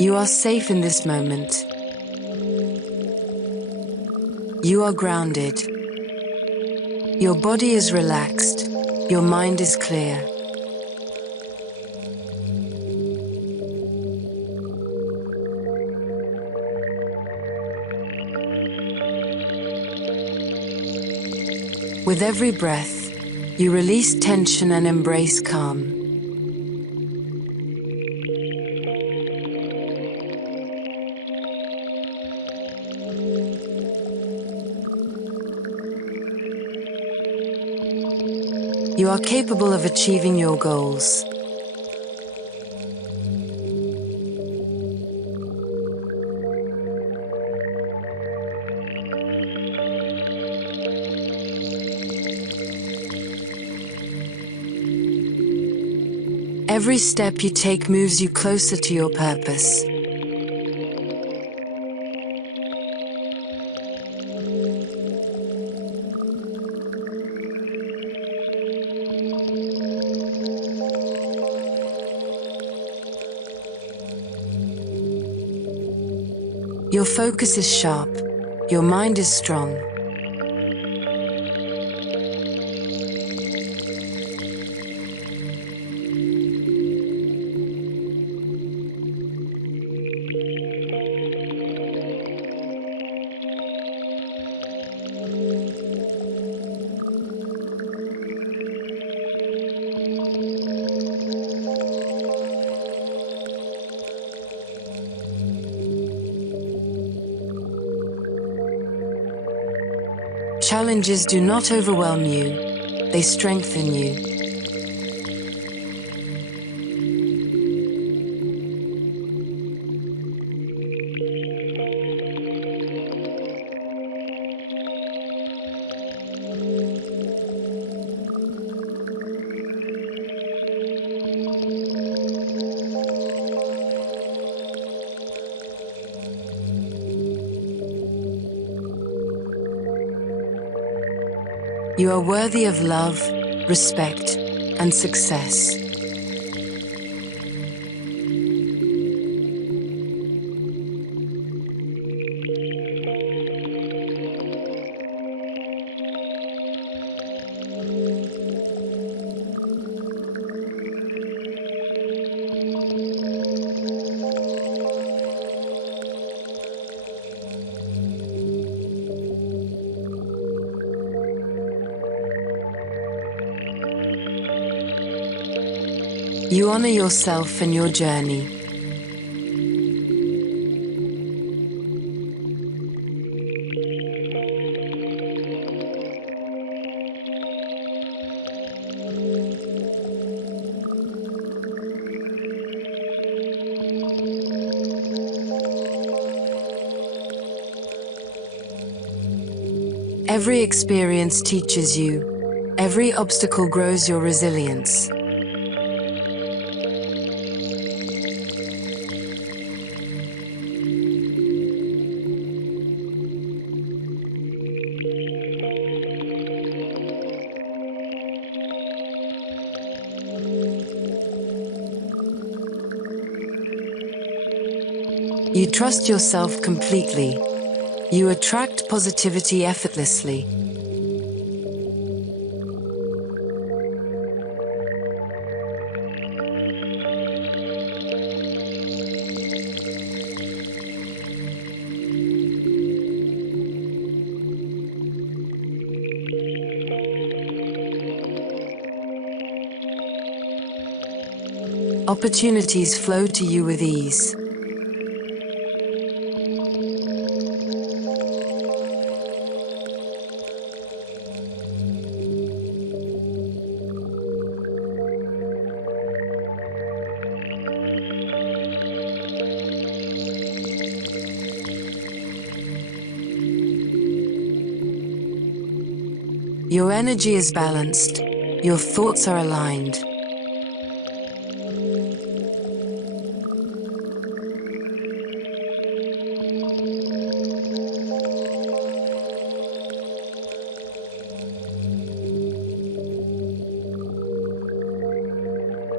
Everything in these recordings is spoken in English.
You are safe in this moment. You are grounded. Your body is relaxed. Your mind is clear. With every breath, you release tension and embrace calm. You are capable of achieving your goals. Every step you take moves you closer to your purpose. Your focus is sharp. Your mind is strong. Challenges do not overwhelm you, they strengthen you. You are worthy of love, respect, and success. You honor yourself and your journey. Every experience teaches you. Every obstacle grows your resilience. You trust yourself completely. You attract positivity effortlessly. Opportunities flow to you with ease. Your energy is balanced. Your thoughts are aligned.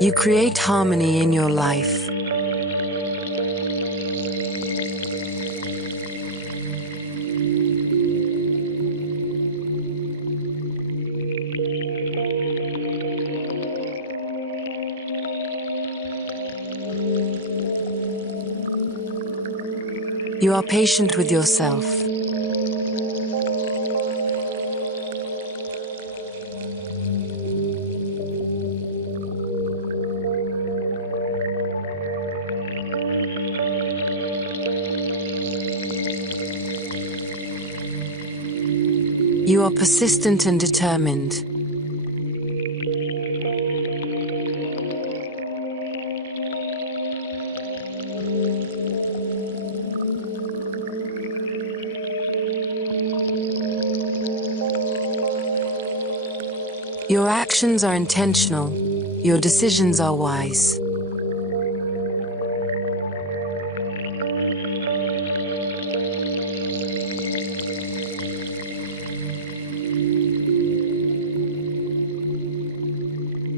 You create harmony in your life. You are patient with yourself. You are persistent and determined. Your actions are intentional. Your decisions are wise.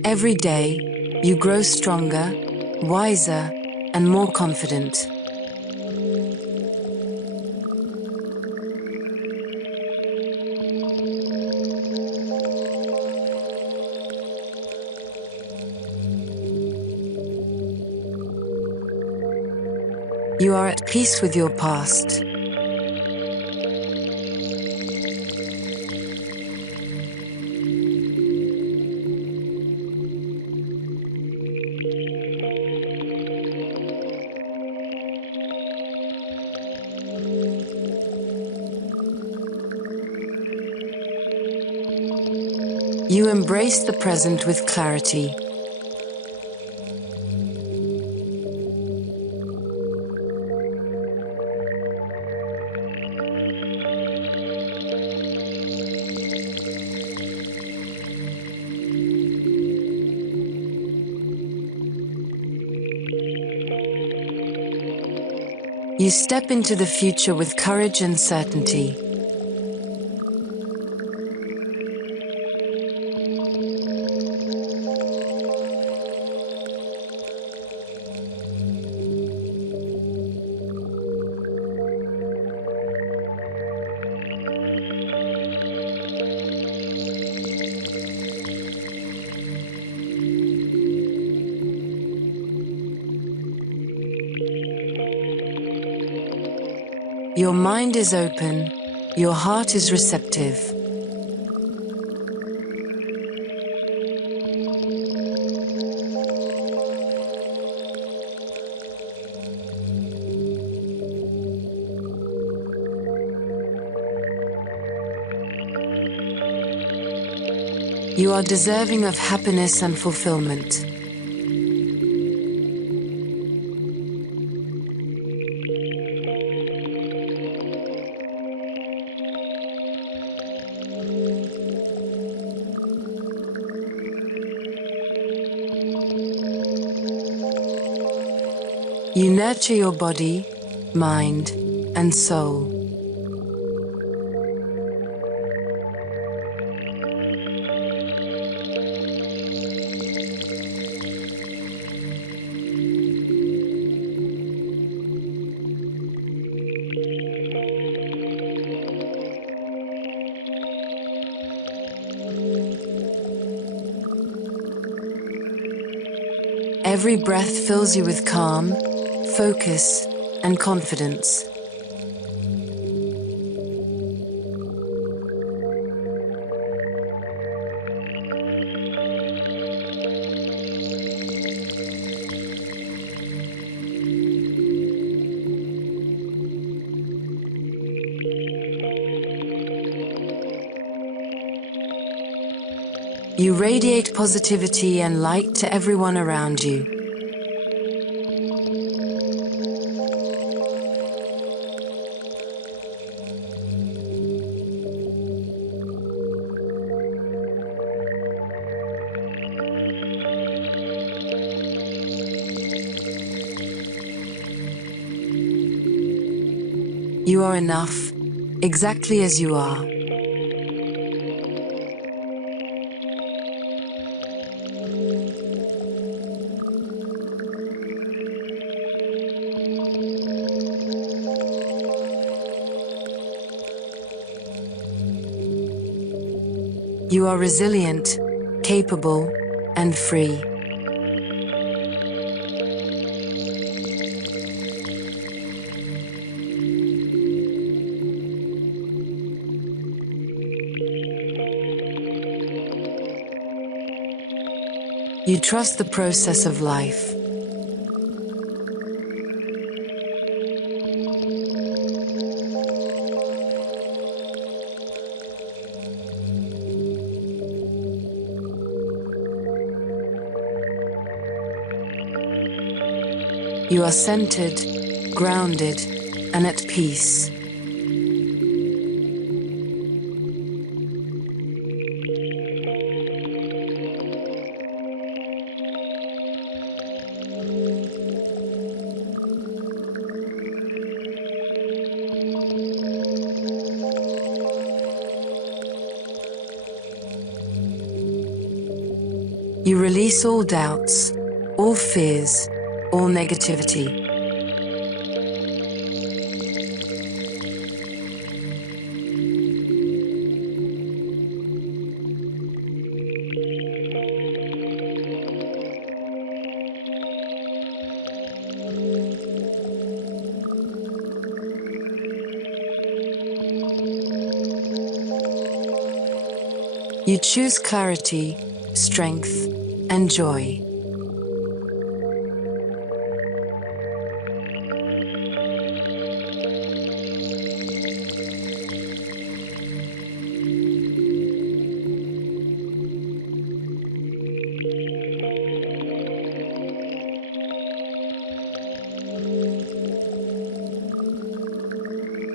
Every day, you grow stronger, wiser, and more confident. You are at peace with your past. You embrace the present with clarity. You step into the future with courage and certainty. Your mind is open, your heart is receptive. You are deserving of happiness and fulfillment. You nurture your body, mind, and soul. Every breath fills you with calm, focus, and confidence. You radiate positivity and light to everyone around you. You are enough, exactly as you are. You are resilient, capable, and free. You trust the process of life. You are centered, grounded, and at peace. You release all doubts, all fears, all negativity. You choose clarity, strength, and joy.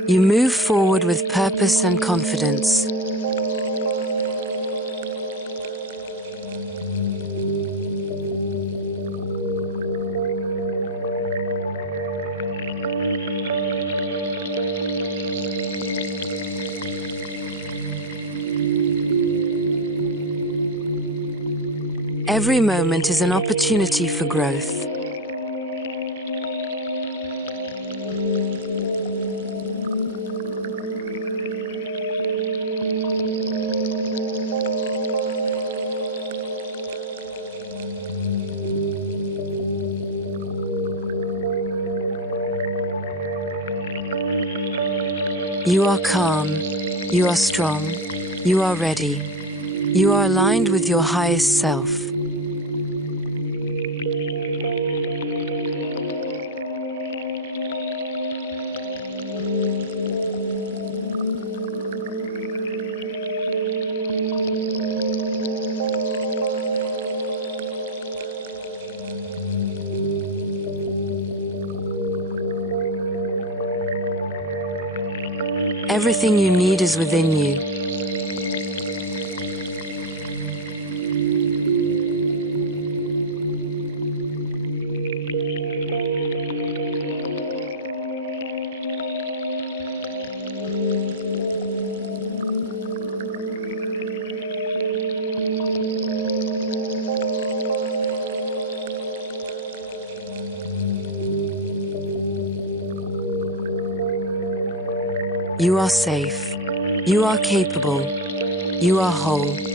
You move forward with purpose and confidence. Every moment is an opportunity for growth. You are calm, you are strong, you are ready, you are aligned with your highest self. Everything you need is within you. You are safe. You are capable. You are whole.